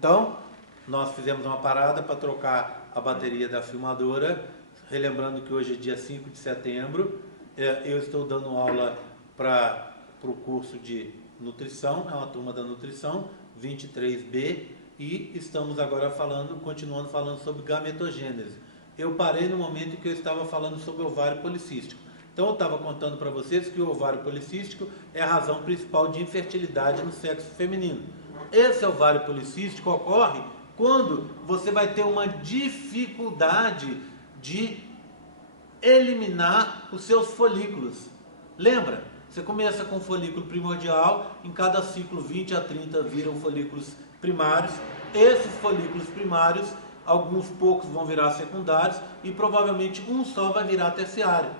Então, nós fizemos uma parada para trocar a bateria da filmadora, relembrando que hoje é dia 5 de setembro, eu estou dando aula para o curso de nutrição, é uma turma da nutrição, 23B, e estamos agora continuando falando sobre gametogênese. Eu parei no momento em que eu estava falando sobre ovário policístico. Então eu estava contando para vocês que o ovário policístico é a razão principal de infertilidade no sexo feminino. Esse ovário policístico ocorre quando você vai ter uma dificuldade de eliminar os seus folículos. Lembra? Você começa com o folículo primordial, em cada ciclo 20 a 30 viram folículos primários. Esses folículos primários, alguns poucos vão virar secundários e provavelmente um só vai virar terciário.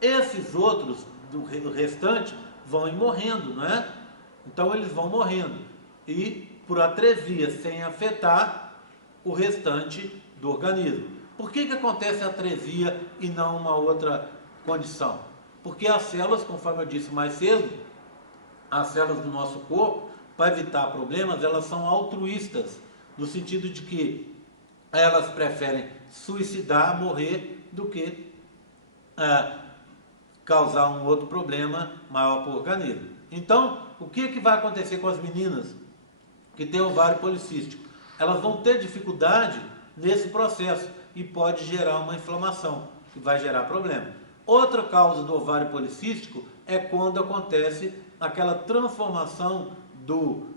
Esses outros, do restante, vão ir morrendo, não é? Então eles vão morrendo. E por atresia, sem afetar o restante do organismo. Por que acontece a atresia e não uma outra condição? Porque as células, conforme eu disse mais cedo, as células do nosso corpo, para evitar problemas, elas são altruístas, no sentido de que elas preferem suicidar, morrer, do que causar um outro problema maior para o organismo. Então, o que vai acontecer com as meninas que têm ovário policístico? Elas vão ter dificuldade nesse processo e pode gerar uma inflamação, que vai gerar problema. Outra causa do ovário policístico é quando acontece aquela transformação do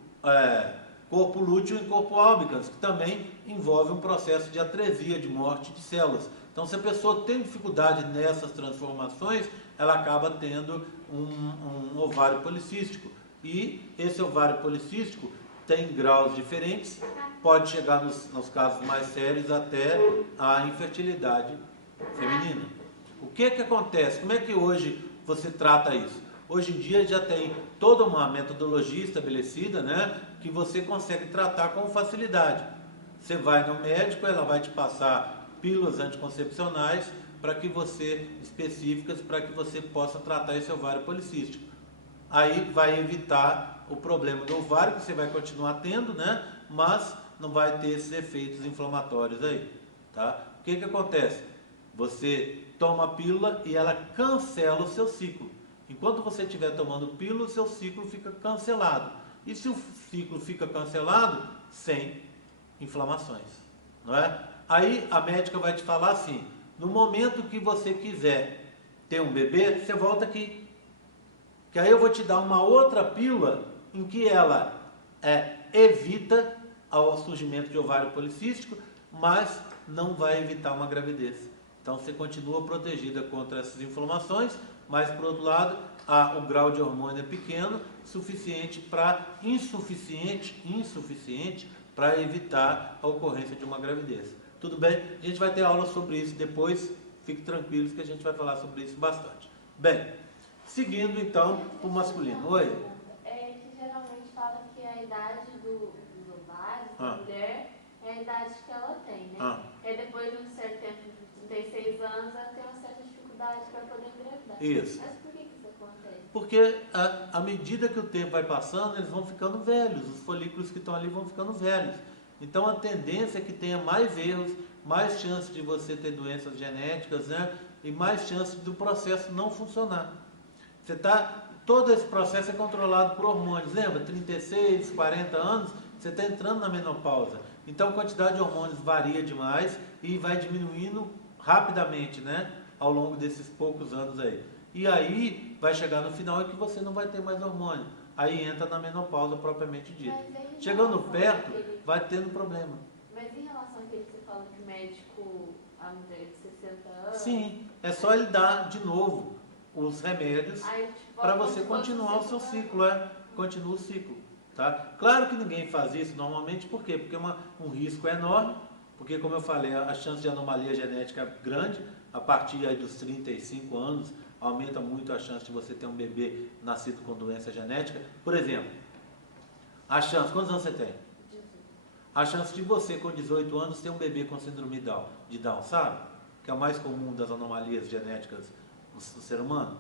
corpo lúteo em corpo albicans, que também envolve um processo de atresia, de morte de células. Então, se a pessoa tem dificuldade nessas transformações, ela acaba tendo um ovário policístico. E esse ovário policístico tem graus diferentes, pode chegar nos casos mais sérios até a infertilidade feminina. O que acontece? Como é que hoje você trata isso? Hoje em dia já tem toda uma metodologia estabelecida, né, que você consegue tratar com facilidade. Você vai no médico, ela vai te passar pílulas anticoncepcionais específicas para que você possa tratar esse ovário policístico. Aí vai evitar o problema do ovário, que você vai continuar tendo, né, mas não vai ter esses efeitos inflamatórios aí, tá? O que acontece? Você toma a pílula e ela cancela o seu ciclo. Enquanto você estiver tomando pílula, o seu ciclo fica cancelado. E se o ciclo fica cancelado, sem inflamações, não é? Aí a médica vai te falar assim: no momento que você quiser ter um bebê, você volta aqui. Que aí eu vou te dar uma outra pílula em que ela evita o surgimento de ovário policístico, mas não vai evitar uma gravidez. Então você continua protegida contra essas inflamações, mas por outro lado, o grau de hormônio é pequeno, insuficiente para evitar a ocorrência de uma gravidez. Tudo bem? A gente vai ter aula sobre isso depois, fiquem tranquilos que a gente vai falar sobre isso bastante. Bem, seguindo então para o masculino. Oi? Que geralmente fala que a idade dos ovários da mulher é a idade que ela tem, né? E depois de um certo tempo, de 36 anos, ela tem uma certa dificuldade para poder engravidar. Isso. Mas por que isso acontece? Porque à medida que o tempo vai passando, eles vão ficando velhos, os folículos que estão ali vão ficando velhos. Então a tendência é que tenha mais erros, mais chance de você ter doenças genéticas, né? E mais chance do processo não funcionar. Todo esse processo é controlado por hormônios. Lembra? 36, 40 anos, você está entrando na menopausa. Então a quantidade de hormônios varia demais e vai diminuindo rapidamente, né? Ao longo desses poucos anos aí. E aí vai chegar no final em que você não vai ter mais hormônio. Aí entra na menopausa propriamente dita. Chegando perto, vai tendo problema. Mas em relação àquele que você fala que o médico, a mulher de 60 anos... Sim, é só ele dar de novo os remédios para você continuar o seu ciclo, continua o ciclo, tá? Claro que ninguém faz isso normalmente, por quê? Porque um risco é enorme, porque como eu falei, a chance de anomalia genética é grande, a partir aí dos 35 anos, aumenta muito a chance de você ter um bebê nascido com doença genética. Por exemplo, quantos anos você tem? 18. A chance de você com 18 anos ter um bebê com síndrome de Down, sabe? Que é o mais comum das anomalias genéticas no ser humano.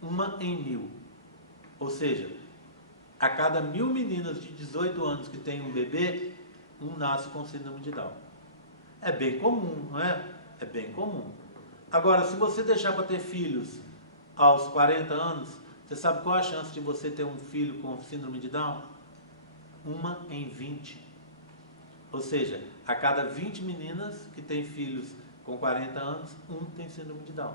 1 em 1000. Ou seja, A cada 1000 meninas de 18 anos que têm um bebê, um nasce com síndrome de Down. É bem comum, não é? É bem comum. Agora, se você deixar para ter filhos aos 40 anos, você sabe qual a chance de você ter um filho com síndrome de Down? 1 em 20. Ou seja, a cada 20 meninas que têm filhos com 40 anos, um tem síndrome de Down.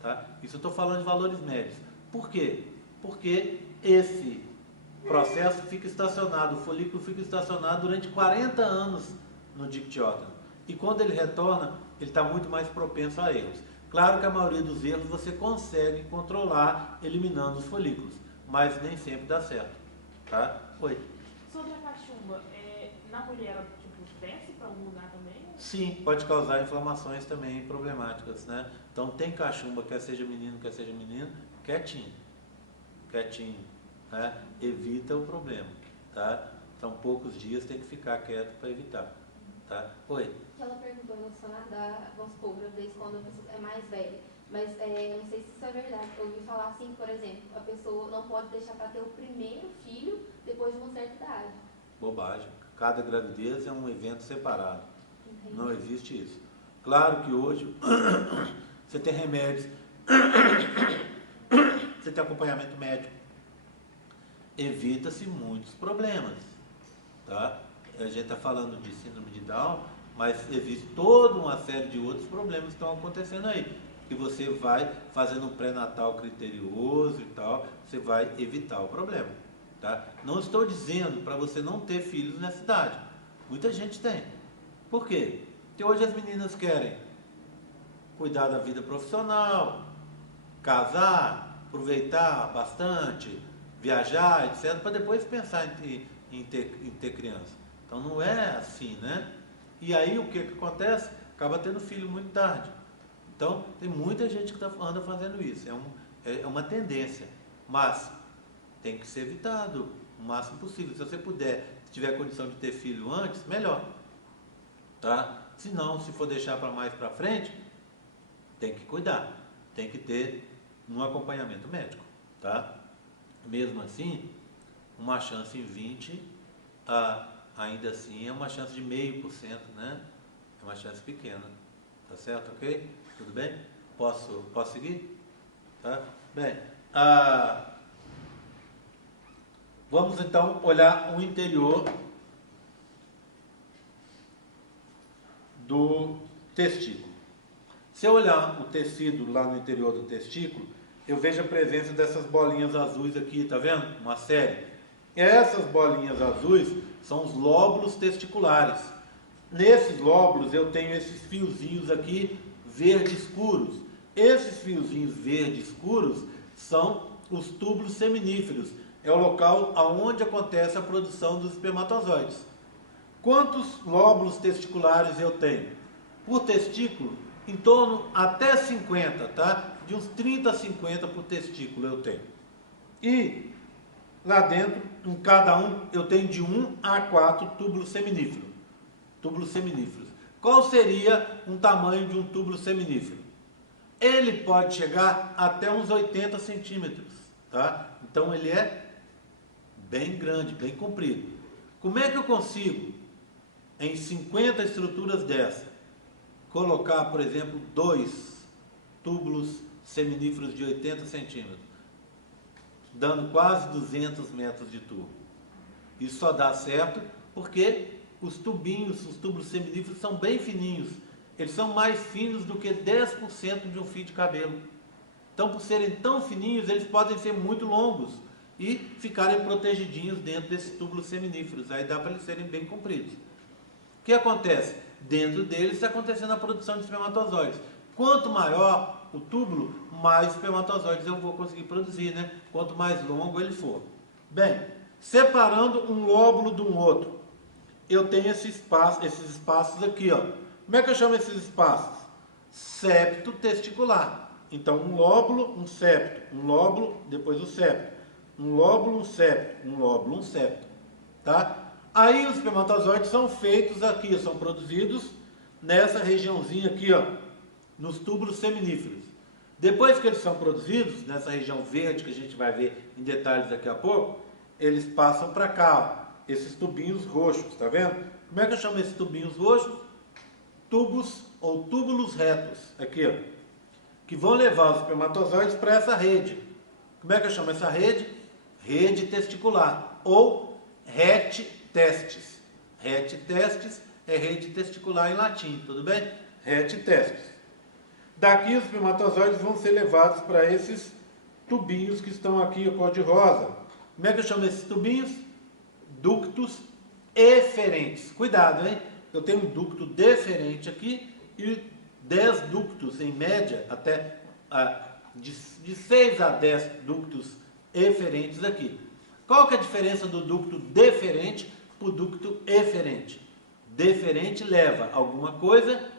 Tá? Isso eu estou falando de valores médios. Por quê? Porque esse processo fica estacionado, o folículo fica estacionado durante 40 anos no dictiótano. E quando ele retorna, ele está muito mais propenso a erros. Claro que a maioria dos erros você consegue controlar eliminando os folículos, mas nem sempre dá certo. Tá? Oi. Sobre a cachumba, na mulher ela desce para algum lugar também? Sim, pode causar inflamações também problemáticas, né? Então tem cachumba, quer seja menino, quietinho, né? Evita o problema, tá? Então poucos dias tem que ficar quieto para evitar, tá? Oi. Ela perguntou relacionada a, vamos supor, gravidez quando a pessoa é mais velha, mas eu não sei se isso é verdade. Eu ouvi falar assim, por exemplo, a pessoa não pode deixar para ter o primeiro filho depois de uma certa idade. Bobagem. Cada gravidez é um evento separado. Entendi. Não existe isso. Claro que hoje você tem remédios, você tem acompanhamento médico, evita-se muitos problemas, tá? A gente está falando de síndrome de Down, mas existe toda uma série de outros problemas que estão acontecendo aí, que você vai fazendo um pré-natal criterioso e tal, você vai evitar o problema, tá? Não estou dizendo para você não ter filhos nessa idade, muita gente tem. Por quê? Porque hoje as meninas querem cuidar da vida profissional, casar, aproveitar bastante, viajar, etc., para depois pensar em ter criança. Então não é assim, né? E aí o que acontece? Acaba tendo filho muito tarde. Então tem muita gente que anda fazendo isso. É uma tendência, mas tem que ser evitado o máximo possível. Se você puder, se tiver condição de ter filho antes, melhor. Tá? Se não, se for deixar para mais para frente, tem que cuidar, tem que ter um acompanhamento médico, tá? Mesmo assim, uma chance em 20, ainda assim é uma chance de 0,5%, né? É uma chance pequena, tá certo, ok? Tudo bem? Posso seguir? Tá? Bem, vamos então olhar o interior do testículo. Se eu olhar o tecido lá no interior do testículo, eu vejo a presença dessas bolinhas azuis aqui, tá vendo? Uma série. Essas bolinhas azuis são os lóbulos testiculares. Nesses lóbulos eu tenho esses fiozinhos aqui verde escuros. Esses fiozinhos verde escuros são os túbulos seminíferos. É o local onde acontece a produção dos espermatozoides. Quantos lóbulos testiculares eu tenho? Por testículo, em torno até 50, tá? De uns 30 a 50 por testículo eu tenho. E lá dentro, em cada um, eu tenho de 1 a 4 túbulos seminíferos. Túbulos seminíferos. Qual seria um tamanho de um túbulo seminífero? Ele pode chegar até uns 80 centímetros, tá? Então ele é bem grande, bem comprido. Como é que eu consigo, em 50 estruturas dessa, colocar, por exemplo, 2 túbulos seminíferos de 80 centímetros, dando quase 200 metros de tubo? Isso só dá certo porque os tubinhos, os túbulos seminíferos são bem fininhos. Eles são mais finos do que 10% de um fio de cabelo. Então, por serem tão fininhos, eles podem ser muito longos e ficarem protegidinhos dentro desses túbulos seminíferos. Aí dá para eles serem bem compridos. O que acontece? Dentro deles está acontecendo a produção de espermatozoides. Quanto maior o túbulo, mais espermatozoides eu vou conseguir produzir, né? Quanto mais longo ele for. Bem, separando um lóbulo de um outro, eu tenho esses espaços aqui, ó. Como é que eu chamo esses espaços? Septo testicular. Então, um lóbulo, um septo. Um lóbulo, depois o septo. Um lóbulo, um septo. Um lóbulo, um septo. Tá? Aí os espermatozoides são feitos aqui, são produzidos nessa regiãozinha aqui, ó, nos túbulos seminíferos. Depois que eles são produzidos, nessa região verde que a gente vai ver em detalhes daqui a pouco, eles passam para cá, ó, esses tubinhos roxos, tá vendo? Como é que eu chamo esses tubinhos roxos? Tubos ou túbulos retos, aqui, ó, que vão levar os espermatozoides para essa rede. Como é que eu chamo essa rede? Rede testicular, ou rete testis. Rete testis é rede testicular em latim, tudo bem? Rete testis. Daqui os espermatozoides vão ser levados para esses tubinhos que estão aqui, a cor de rosa. Como é que eu chamo esses tubinhos? Ductos eferentes. Cuidado, hein? Eu tenho um ducto deferente aqui e 10 ductos, em média, até de 6 a 10 ductos eferentes aqui. Qual que é a diferença do ducto deferente para o ducto eferente? Deferente leva alguma coisa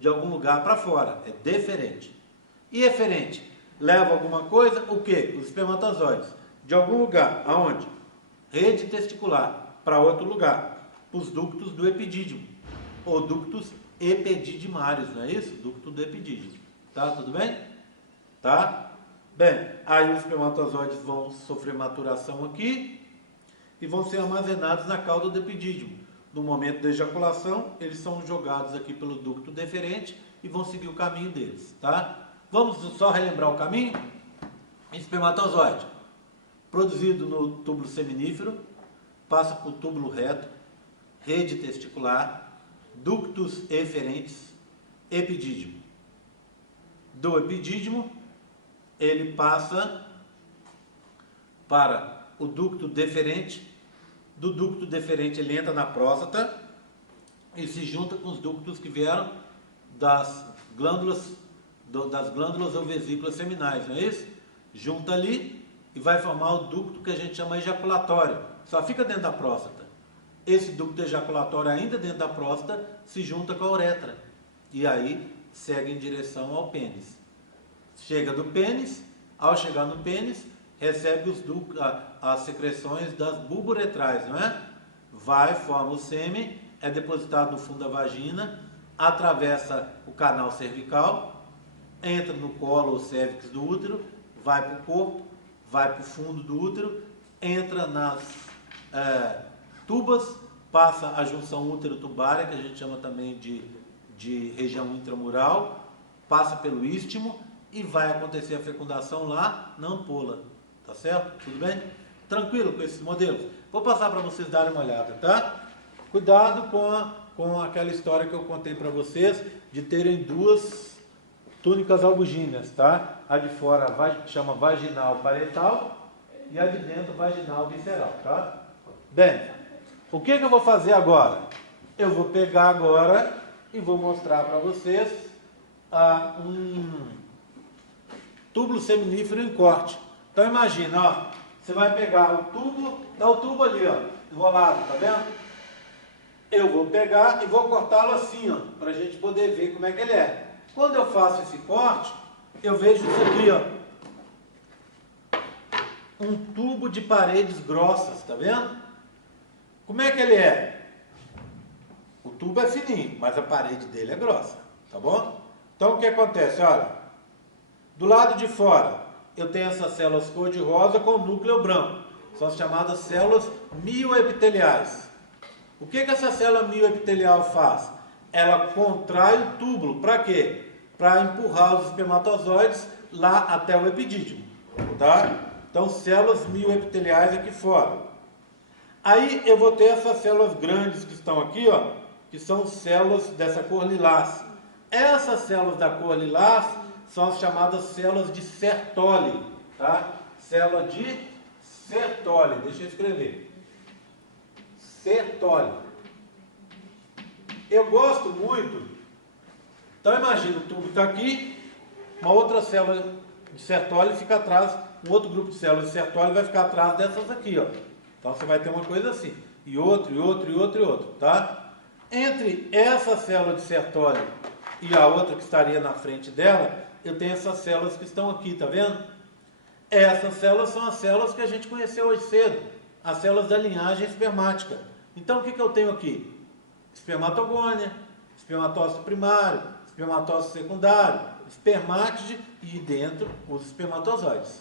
de algum lugar para fora, é deferente. E eferente leva alguma coisa, o quê? Os espermatozoides. De algum lugar, aonde? Rede testicular, para outro lugar, os ductos do epidídimo, ou ductos epididimários, não é isso? Ducto do epidídimo. Tá, tudo bem? Tá? Bem, aí os espermatozoides vão sofrer maturação aqui e vão ser armazenados na cauda do epidídimo. No momento da ejaculação, eles são jogados aqui pelo ducto deferente e vão seguir o caminho deles, tá? Vamos só relembrar o caminho? Espermatozoide, produzido no túbulo seminífero, passa por túbulo reto, rede testicular, ductos eferentes, epidídimo. Do epidídimo, ele passa para o ducto deferente. Do ducto deferente ele entra na próstata e se junta com os ductos que vieram das glândulas ou vesículas seminais, não é isso? Junta ali e vai formar o ducto que a gente chama ejaculatório. Só fica dentro da próstata. Esse ducto ejaculatório ainda dentro da próstata se junta com a uretra e aí segue em direção ao pênis. Chega do pênis, ao chegar no pênis, recebe as secreções das bulburetrais, não é? Vai, forma o sêmen, é depositado no fundo da vagina, atravessa o canal cervical, entra no colo ou cérvix do útero, vai para o corpo, vai para o fundo do útero, entra nas tubas, passa a junção útero-tubária, que a gente chama também de região intramural, passa pelo istmo e vai acontecer a fecundação lá na ampola. Tá certo? Tudo bem? Tranquilo com esses modelos? Vou passar para vocês darem uma olhada, tá? Cuidado com aquela história que eu contei para vocês de terem duas túnicas albuginas, tá? A de fora chama vaginal parental e a de dentro vaginal visceral, tá? Bem, o que eu vou fazer agora? Eu vou pegar agora e vou mostrar para vocês um túbulo seminífero em corte. Então imagina, ó, você vai pegar o tubo, dá o tubo ali, ó, enrolado, tá vendo? Eu vou pegar e vou cortá-lo assim, ó, para a gente poder ver como é que ele é. Quando eu faço esse corte, eu vejo isso aqui, ó, um tubo de paredes grossas, tá vendo? Como é que ele é? O tubo é fininho, mas a parede dele é grossa, tá bom? Então o que acontece, olha, do lado de fora, eu tenho essas células cor-de-rosa com núcleo branco. São as chamadas células mioepiteliais. O que essa célula mioepitelial faz? Ela contrai o túbulo. Para quê? Para empurrar os espermatozoides lá até o epidídimo. Tá? Então, células mioepiteliais aqui fora. Aí eu vou ter essas células grandes que estão aqui, ó, que são células dessa cor lilás. Essas células da cor lilás são as chamadas células de Sertoli, tá? Célula de Sertoli, deixa eu escrever. Sertoli. Eu gosto muito. Então imagina, o tubo está aqui, uma outra célula de Sertoli fica atrás, um outro grupo de células de Sertoli vai ficar atrás dessas aqui, ó. Então você vai ter uma coisa assim, e outro, tá? Entre essa célula de Sertoli e a outra que estaria na frente dela, eu tenho essas células que estão aqui, tá vendo? Essas células são as células que a gente conheceu hoje cedo, as células da linhagem espermática. Então o que eu tenho aqui? Espermatogônia, espermatócito primário, espermatócito secundário, espermátide e dentro os espermatozoides,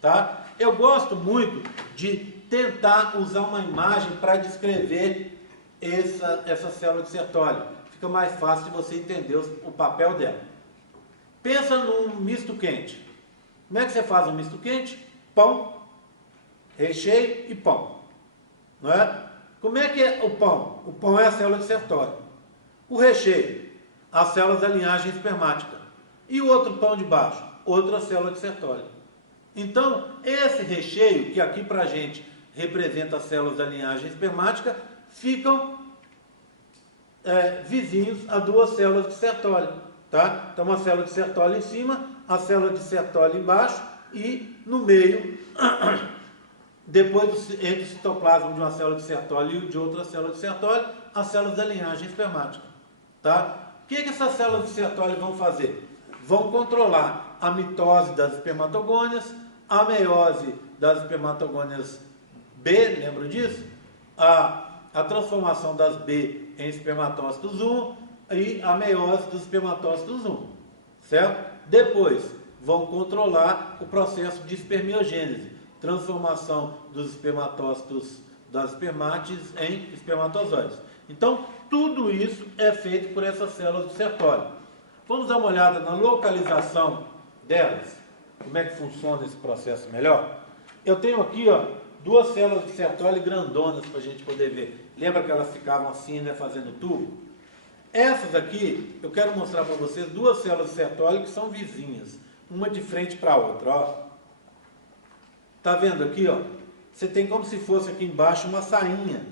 tá? Eu gosto muito de tentar usar uma imagem para descrever essa célula de Sertoli. Fica mais fácil de você entender o papel dela. Pensa num misto quente. Como é que você faz um misto quente? Pão, recheio e pão. Não é? Como é que é o pão? O pão é a célula de Sertoli. O recheio, as células da linhagem espermática. E o outro pão de baixo, outra célula de Sertoli. Então, esse recheio, que aqui para a gente representa as células da linhagem espermática, ficam vizinhos a duas células de Sertoli. Tá? Então, uma célula de Sertoli em cima, a célula de Sertoli embaixo e no meio, depois entre o citoplasma de uma célula de Sertoli e de outra célula de Sertoli, as células da linhagem espermática. Tá? O que essas células de Sertoli vão fazer? Vão controlar a mitose das espermatogônias, a meiose das espermatogônias B, lembra disso? A transformação das B em espermatócitos 1 e a meiose dos espermatócitos 1, certo? Depois, vão controlar o processo de espermiogênese, transformação dos espermatócitos das espermátides em espermatozoides. Então, tudo isso é feito por essas células de Sertoli. Vamos dar uma olhada na localização delas, como é que funciona esse processo melhor? Eu tenho aqui, duas células de Sertoli grandonas para a gente poder ver. Lembra que elas ficavam assim, né, fazendo tubo? Essas aqui, eu quero mostrar para vocês duas células de Sertoli que são vizinhas, uma de frente para a outra, ó. Tá vendo aqui, ó? Você tem como se fosse aqui embaixo uma sainha.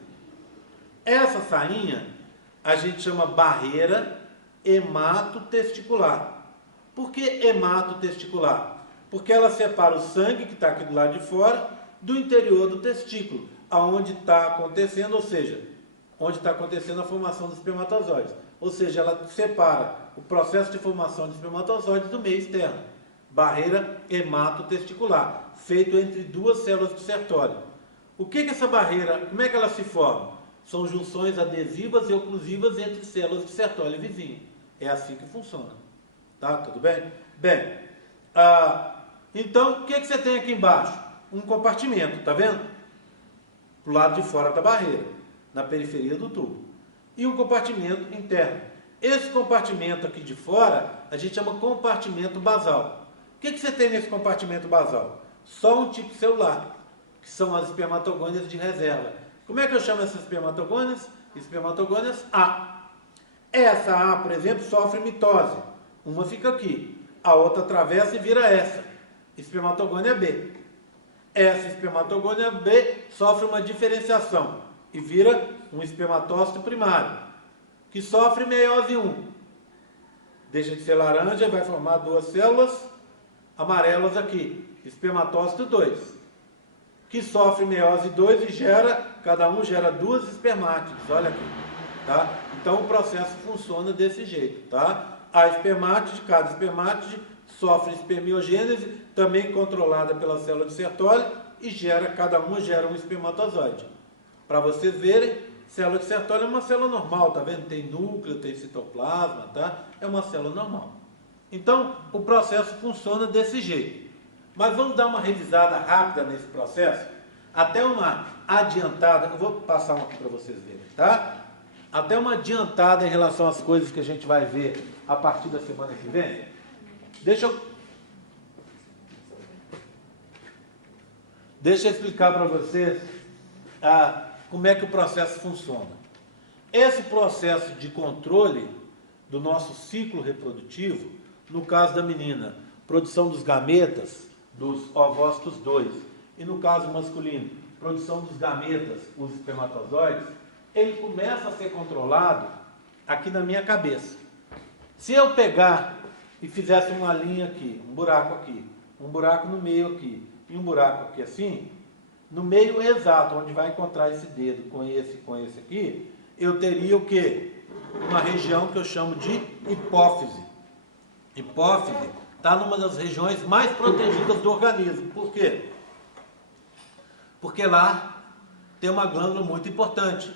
Essa sainha a gente chama barreira hematotesticular. Por que hematotesticular? Porque ela separa o sangue que está aqui do lado de fora do interior do testículo, aonde está acontecendo, ou seja, onde está acontecendo a formação dos espermatozoides. Ou seja, ela separa o processo de formação de espermatozoides do meio externo. Barreira hematotesticular, feito entre duas células de Sertoli. O que é essa barreira, como é que ela se forma? São junções adesivas e oclusivas entre células de Sertoli vizinho. É assim que funciona. Tá? Tudo bem? Bem, então, o que você tem aqui embaixo? Um compartimento, tá vendo? Pro lado de fora da barreira, na periferia do tubo. E um compartimento interno. Esse compartimento aqui de fora, a gente chama compartimento basal. O que você tem nesse compartimento basal? Só um tipo celular, que são as espermatogônias de reserva. Como é que eu chamo essas espermatogônias? Espermatogônias A. Essa A, por exemplo, sofre mitose. Uma fica aqui, a outra atravessa e vira essa. Espermatogônia B. Essa espermatogônia B sofre uma diferenciação e vira um espermatócito primário, que sofre meiose 1. Deixa de ser laranja e vai formar duas células amarelas aqui. Espermatócito 2, que sofre meiose 2 e cada um gera duas espermátides. Olha aqui. Tá? Então o processo funciona desse jeito. Tá? A espermátide, cada espermátide sofre espermiogênese, também controlada pela célula de Sertoli, e cada uma gera um espermatozoide. Para vocês verem, célula de Sertoli é uma célula normal, tá vendo? Tem núcleo, tem citoplasma, tá? É uma célula normal. Então, o processo funciona desse jeito. Mas vamos dar uma revisada rápida nesse processo, até uma adiantada, eu vou passar uma aqui para vocês verem, tá? Até uma adiantada em relação às coisas que a gente vai ver a partir da semana que vem. Deixa eu explicar para vocês como é que o processo funciona. Esse processo de controle do nosso ciclo reprodutivo, no caso da menina, produção dos gametas, dos ovócitos 2, e no caso masculino, produção dos gametas, os espermatozoides, ele começa a ser controlado aqui na minha cabeça. Se eu pegar e fizesse uma linha aqui, um buraco no meio aqui, e um buraco aqui assim, no meio exato, onde vai encontrar esse dedo com esse aqui, eu teria o quê? Uma região que eu chamo de hipófise. Hipófise está numa das regiões mais protegidas do organismo. Por quê? Porque lá tem uma glândula muito importante.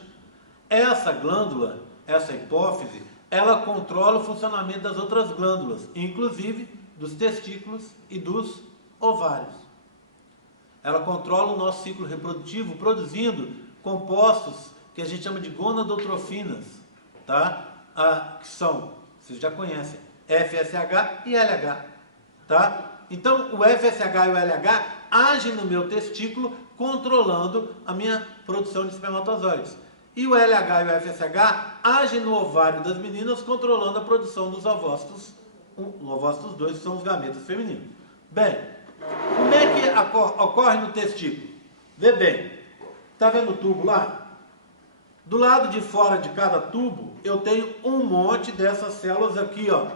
Essa glândula, essa hipófise, ela controla o funcionamento das outras glândulas, inclusive dos testículos e dos ovários. Ela controla o nosso ciclo reprodutivo produzindo compostos que a gente chama de gonadotrofinas, tá? Que são, vocês já conhecem, FSH e LH, tá? Então, o FSH e o LH agem no meu testículo controlando a minha produção de espermatozoides. E o LH e o FSH agem no ovário das meninas controlando a produção dos ovócitos, os ovócitos 2, que são os gametas femininos. Bem, como é que ocorre no testículo? Vê bem, está vendo o tubo lá? Do lado de fora de cada tubo, eu tenho um monte dessas células aqui, ó.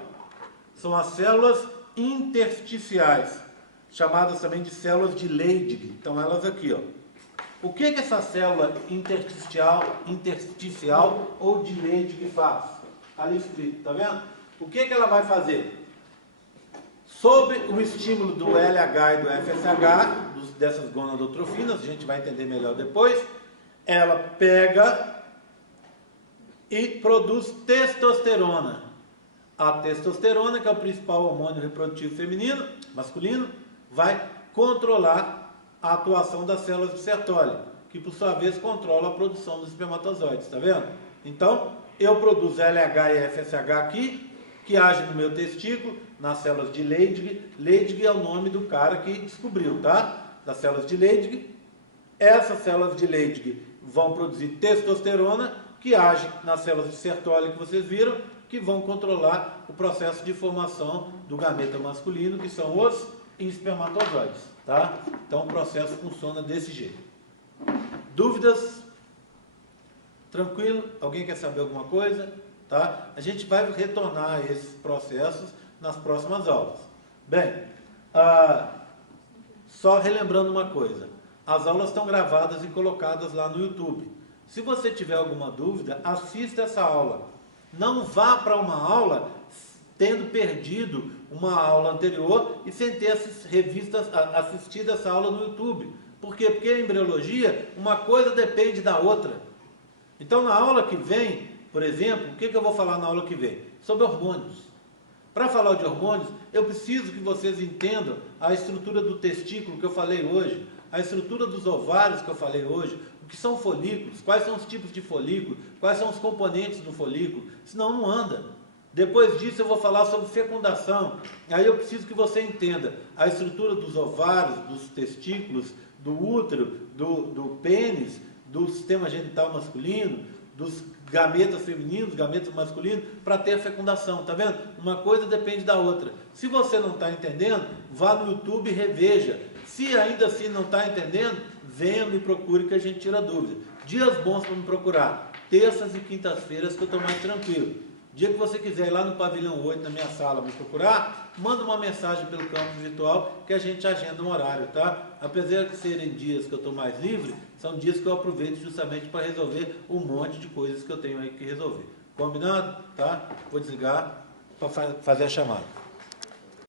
São as células intersticiais, chamadas também de células de Leydig. Então, elas aqui, ó. O que essa célula intersticial ou de Leydig faz? Ali escrito, tá vendo? O que ela vai fazer? Sob o estímulo do LH e do FSH, dessas gonadotrofinas, a gente vai entender melhor depois, ela pega e produz testosterona. A testosterona, que é o principal hormônio reprodutivo feminino, masculino, vai controlar a atuação das células de Sertoli, que por sua vez controla a produção dos espermatozoides, tá vendo? Então, eu produzo LH e FSH aqui, que agem no meu testículo, nas células de Leydig. Leydig é o nome do cara que descobriu, tá? Das células de Leydig. Essas células de Leydig vão produzir testosterona, que age nas células de Sertoli que vocês viram, que vão controlar o processo de formação do gameta masculino, que são os espermatozoides, tá? Então o processo funciona desse jeito. Dúvidas? Tranquilo? Alguém quer saber alguma coisa? Tá? A gente vai retornar a esses processos nas próximas aulas. Bem, só relembrando uma coisa, as aulas estão gravadas e colocadas lá no YouTube. Se você tiver alguma dúvida, assista essa aula. Não vá para uma aula tendo perdido uma aula anterior e sem ter assistido essa aula no YouTube. Por quê? Porque a embriologia, uma coisa depende da outra. Então, na aula que vem, por exemplo, o que eu vou falar na aula que vem? Sobre hormônios. Para falar de hormônios, eu preciso que vocês entendam a estrutura do testículo que eu falei hoje, a estrutura dos ovários que eu falei hoje, o que são folículos, quais são os tipos de folículo, quais são os componentes do folículo, senão não anda. Depois disso eu vou falar sobre fecundação, aí eu preciso que você entenda a estrutura dos ovários, dos testículos, do útero, do pênis, do sistema genital masculino, dos gametas femininos, gametas masculinos, para ter a fecundação, tá vendo? Uma coisa depende da outra. Se você não está entendendo, vá no YouTube e reveja. Se ainda assim não está entendendo, venha me procure que a gente tira dúvida. Dias bons para me procurar, terças e quintas-feiras que eu estou mais tranquilo. Dia que você quiser ir lá no pavilhão 8, na minha sala, me procurar, manda uma mensagem pelo campo virtual que a gente agenda um horário, tá? Apesar de serem dias que eu estou mais livre, são dias que eu aproveito justamente para resolver um monte de coisas que eu tenho aí que resolver. Combinado? Tá? Vou desligar para fazer a chamada.